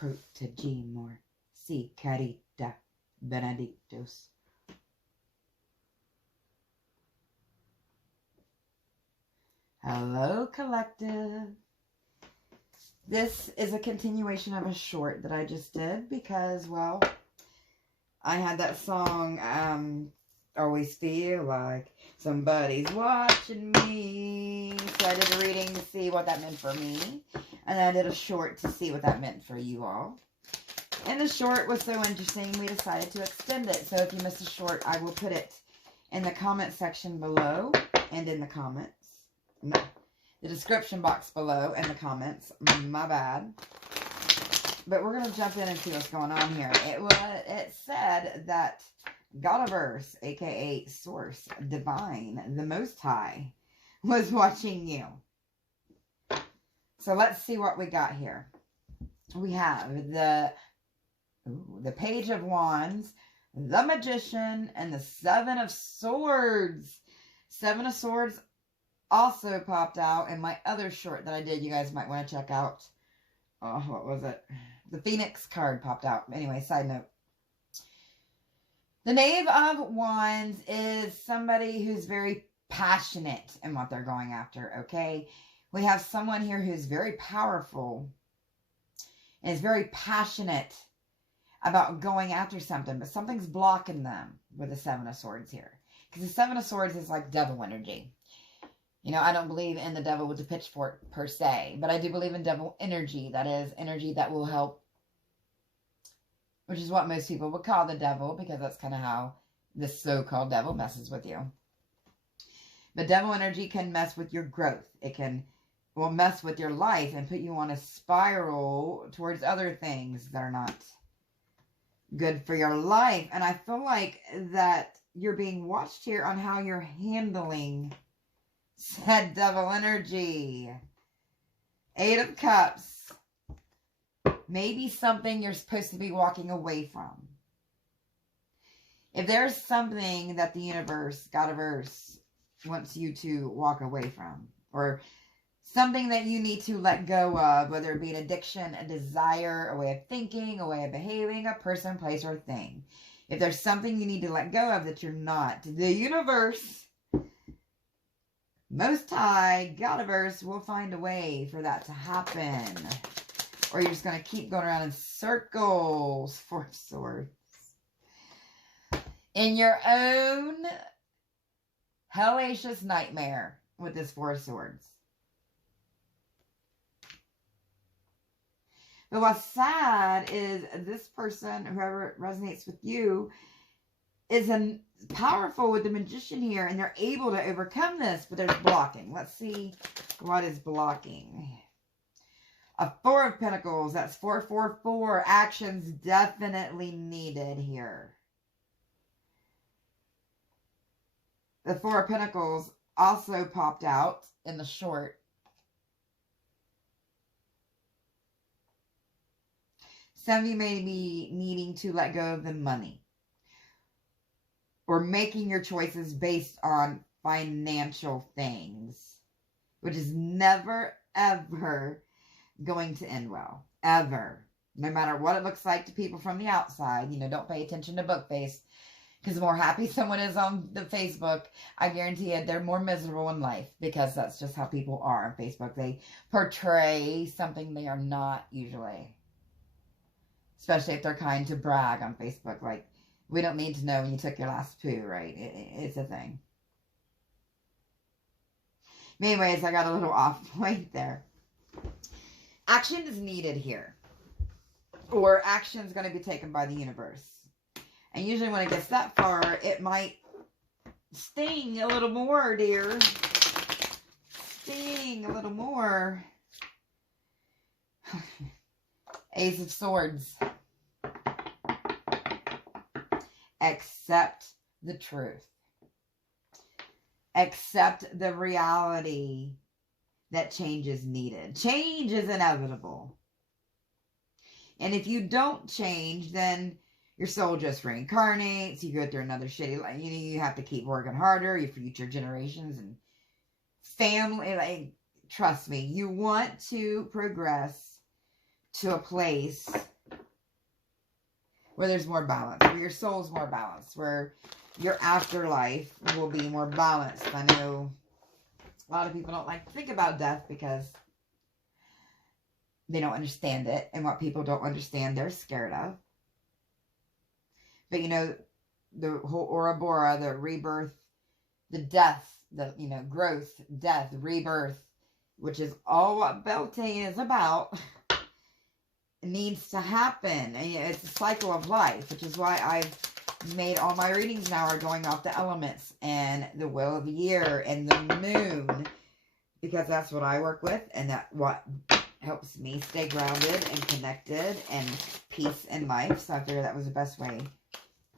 protegimor, si carita benedictus. Hello, collective. This is a continuation of a short that I just did because, well, I had that song, Always Feel Like Somebody's Watching Me. So I did a reading to see what that meant for me. And I did a short to see what that meant for you all. And the short was so interesting, we decided to extend it. So if you missed a short, I will put it in the comment section below and in the comments. No, the description box below and the comments. My bad. But we're going to jump in and see what's going on here. It said that Godiverse, aka Source, Divine, the Most High, was watching you. So let's see what we got here. We have the Page of Wands, the Magician, and the Seven of Swords. Seven of Swords also popped out in my other short that I did. You guys might want to check out. Oh, what was it? The Phoenix card popped out. Anyway, side note. The Knave of Wands is somebody who's very passionate in what they're going after, okay? We have someone here who's very powerful and is very passionate about going after something, but something's blocking them with the Seven of Swords here. Because the Seven of Swords is like devil energy. You know, I don't believe in the devil with the pitchfork per se, but I do believe in devil energy. That is energy that will help, which is what most people would call the devil, because that's kind of how this so-called devil messes with you. But devil energy can mess with your growth. It can, well, mess with your life and put you on a spiral towards other things that are not good for your life. And I feel like that you're being watched here on how you're handling said devil energy. Eight of Cups. Maybe something you're supposed to be walking away from. If there's something that the universe, Godiverse, wants you to walk away from, or something that you need to let go of, whether it be an addiction, a desire, a way of thinking, a way of behaving, a person, place, or thing. If there's something you need to let go of that you're not, the universe, Most High, Godiverse, will find a way for that to happen. Or you're just going to keep going around in circles. Four of Swords. In your own hellacious nightmare with this Four of Swords. But what's sad is this person, whoever resonates with you, is powerful with the Magician here, and they're able to overcome this, but there's blocking. Let's see what is blocking. A Four of Pentacles, that's 444. Actions definitely needed here. The Four of Pentacles also popped out in the short. Some of you may be needing to let go of the money, or making your choices based on financial things, which is never, ever going to end well. Ever. No matter what it looks like to people from the outside. You know, don't pay attention to book face, because the more happy someone is on the Facebook, I guarantee you they're more miserable in life, because that's just how people are on Facebook. They portray something they are not usually. Especially if they're kind to brag on Facebook. Like, we don't need to know when you took your last poo, right? It's a thing. Anyways, I got a little off point there. Action is needed here. Or action is going to be taken by the universe. And usually when it gets that far, it might sting a little more, dear. Sting a little more. Ace of Swords. Accept the truth. Accept the reality that change is needed. Change is inevitable. And if you don't change, then your soul just reincarnates. You go through another shitty life. You know, you have to keep working harder. Your future generations and family. Like, trust me, you want to progress to a place where there's more balance, where your soul's more balanced, where your afterlife will be more balanced. I know a lot of people don't like to think about death because they don't understand it. And what people don't understand, they're scared of. But, you know, the whole Ouroboros, the rebirth, the death, the, you know, growth, death, rebirth, which is all what Beltane is about, needs to happen. And it's a cycle of life, which is why I've made all my readings now are going off the elements and the wheel of the year and the moon, because that's what I work with, and that what helps me stay grounded and connected and peace in life. So I figured that was the best way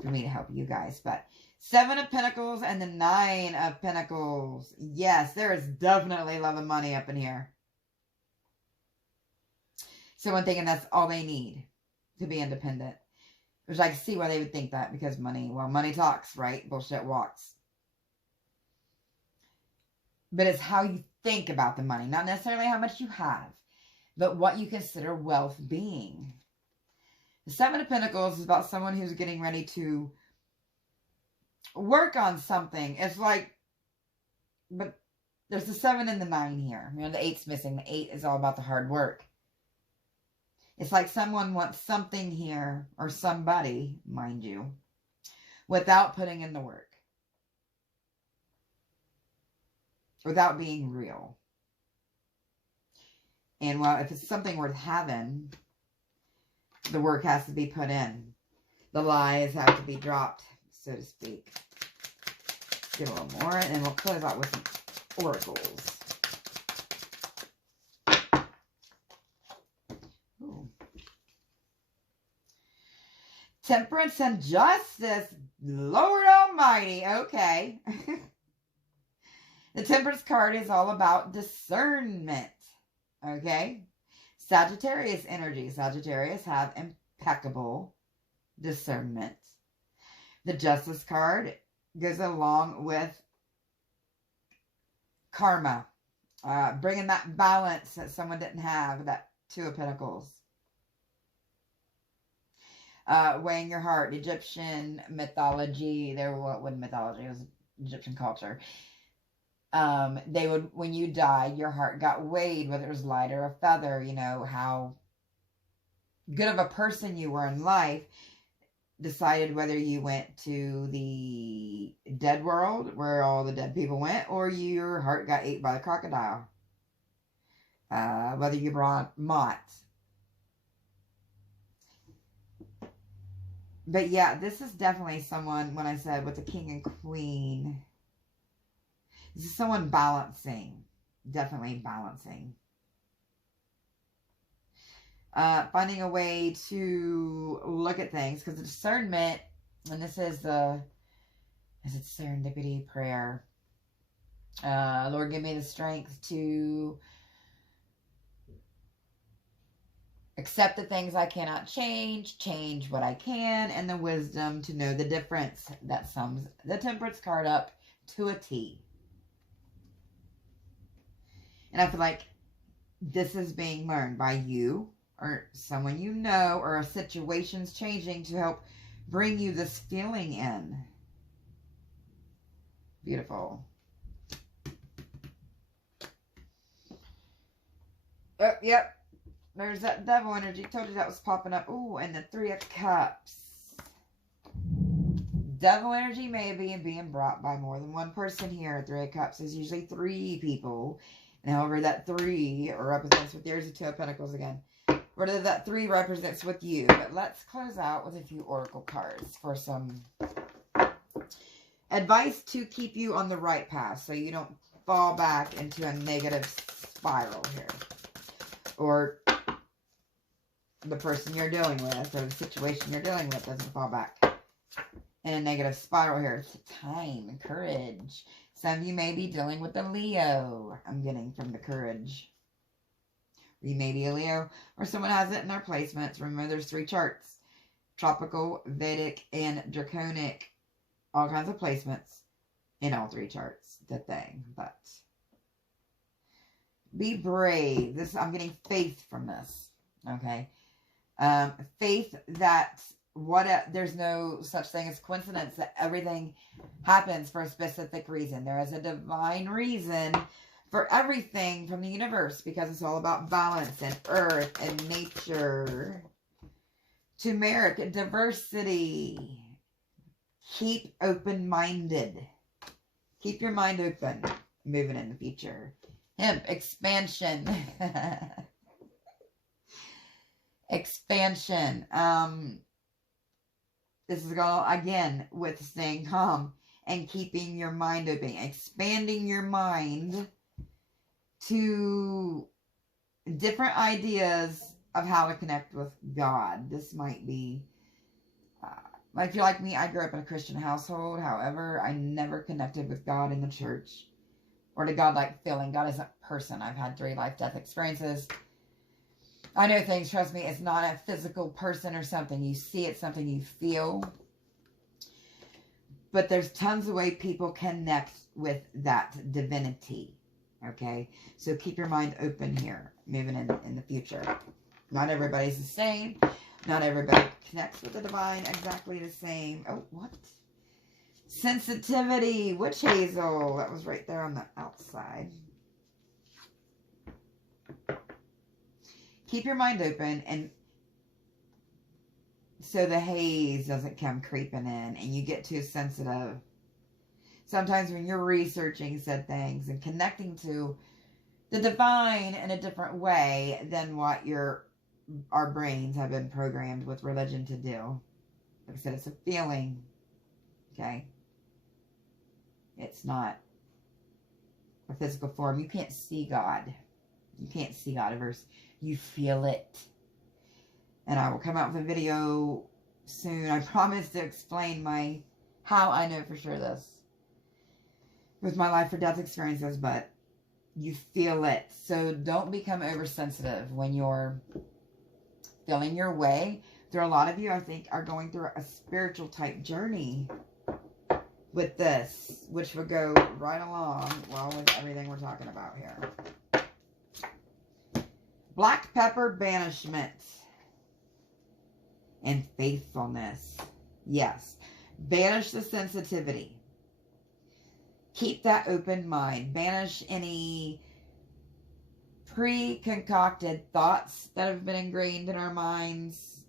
for me to help you guys. But 7 of Pentacles and the 9 of Pentacles. Yes, there is definitely love and money up in here. So I'm thinking that's all they need to be independent. Which I can see why they would think that, because money, well, money talks, right? Bullshit walks. But it's how you think about the money. Not necessarily how much you have, but what you consider wealth being. The 7 of Pentacles is about someone who's getting ready to work on something. It's like, but there's the 7 and the 9 here. You know, the 8's missing. The 8 is all about the hard work. It's like someone wants something here, or somebody, mind you, without putting in the work. Without being real. And well, if it's something worth having, the work has to be put in. The lies have to be dropped, so to speak. Let's get a little more, and then we'll close out with some oracles. Ooh. Temperance and justice. Lord Almighty. Okay. The Temperance card is all about discernment. Okay. Sagittarius energy. Sagittarius have impeccable discernment. The Justice card goes along with karma. Bringing that balance that someone didn't have. That 2 of Pentacles. Weighing your heart. Egyptian mythology. There wasn't mythology. It was Egyptian culture. They would, when you died, your heart got weighed, whether it was light or a feather, you know, how good of a person you were in life decided whether you went to the dead world, where all the dead people went, or your heart got ate by the crocodile. Whether you brought moths. But yeah, this is definitely someone, when I said with the King and Queen, this is someone balancing. Definitely balancing. Finding a way to look at things. Because the discernment, and this is the serendipity prayer. Lord, give me the strength to accept the things I cannot change. Change what I can. And the wisdom to know the difference. That sums the Temperance card up to a T. And I feel like this is being learned by you or someone you know, or a situation's changing to help bring you this feeling in. Beautiful. Oh, yep. There's that devil energy. Told you that was popping up. Ooh, and the 3 of Cups. Devil energy may be being brought by more than one person here. 3 of Cups is usually 3 people. And however, that 3 represents with yours, the 2 of Pentacles again. Whether that 3 represents with you. But let's close out with a few oracle cards for some advice to keep you on the right path, so you don't fall back into a negative spiral here. Or the person you're dealing with, or the situation you're dealing with doesn't fall back in a negative spiral here. It's time and courage. Some of you may be dealing with a Leo. I'm getting from the courage. You may be a Leo, or someone has it in their placements. Remember, there's 3 charts. Tropical, Vedic, and Draconic. All kinds of placements in all 3 charts. The thing, but be brave. I'm getting faith from this. Okay. Faith that there's no such thing as coincidence, that everything happens for a specific reason. There is a divine reason for everything from the universe, because it's all about balance and earth and nature. Turmeric, diversity. Keep open-minded. Keep your mind open, moving in the future. Hemp, expansion. Expansion. This is all, again, with staying calm and keeping your mind open. Expanding your mind to different ideas of how to connect with God. This might be, if you're like me, I grew up in a Christian household. However, I never connected with God in the church or to God-like feeling. God is a person. I've had 3 life-death experiences. I know things, trust me, it's not a physical person or something. You see it, something you feel. But there's tons of ways people connect with that divinity. Okay? So keep your mind open here, moving in the future. Not everybody's the same. Not everybody connects with the divine exactly the same. Oh, what? Sensitivity, witch hazel. That was right there on the outside. Keep your mind open, and so the haze doesn't come creeping in and you get too sensitive. Sometimes when you're researching said things and connecting to the divine in a different way than what our brains have been programmed with religion to do. Like I said, it's a feeling. Okay? It's not a physical form. You can't see God. You can't see Godiverse. You feel it. And I will come out with a video soon. I promise to explain how I know for sure this with my life or death experiences, but you feel it. So don't become oversensitive when you're feeling your way. There are a lot of you, I think, are going through a spiritual type journey with this, which would go right along with everything we're talking about here. Black pepper banishment and faithfulness. Yes. Banish the sensitivity. Keep that open mind. Banish any pre-concocted thoughts that have been ingrained in our minds.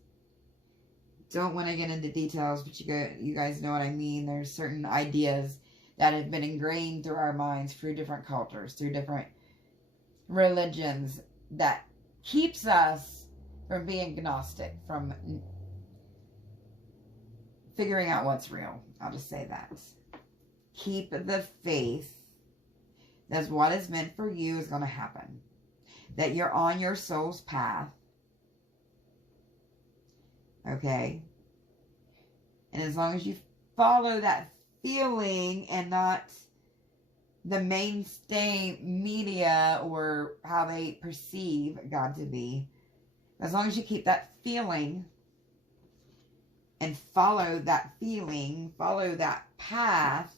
Don't want to get into details, but you guys know what I mean. There's certain ideas that have been ingrained through our minds through different cultures, through different religions, that keeps us from being agnostic, from figuring out what's real. I'll just say that. Keep the faith that what is meant for you is going to happen. That you're on your soul's path. Okay? And as long as you follow that feeling and not the mainstay media or how they perceive God to be, as long as you keep that feeling and follow that feeling, follow that path.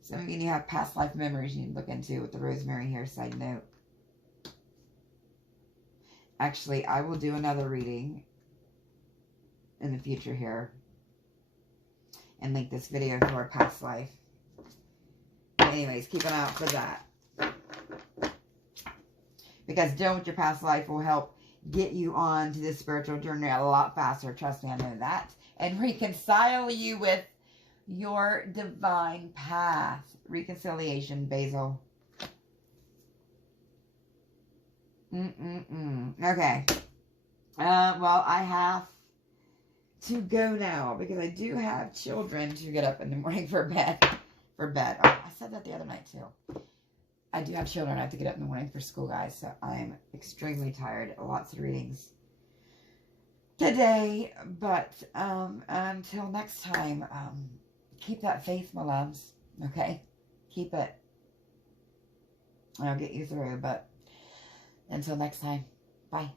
Some of you have past life memories you need to look into with the rosemary here, side note. Actually, I will do another reading in the future here and link this video to our past life. But anyways, keep an eye out for that. Because dealing with your past life will help get you on to this spiritual journey a lot faster. Trust me, I know that. And reconcile you with your divine path. Reconciliation, Basil. Okay. Well, I have to go now because I do have children to get up in the morning for bed. Oh, I said that the other night too. I do have children. I have to get up in the morning for school, guys. So I'm extremely tired. Lots of readings today. But until next time, keep that faith, my loves. Okay? Keep it. I'll get you through. But until next time, bye.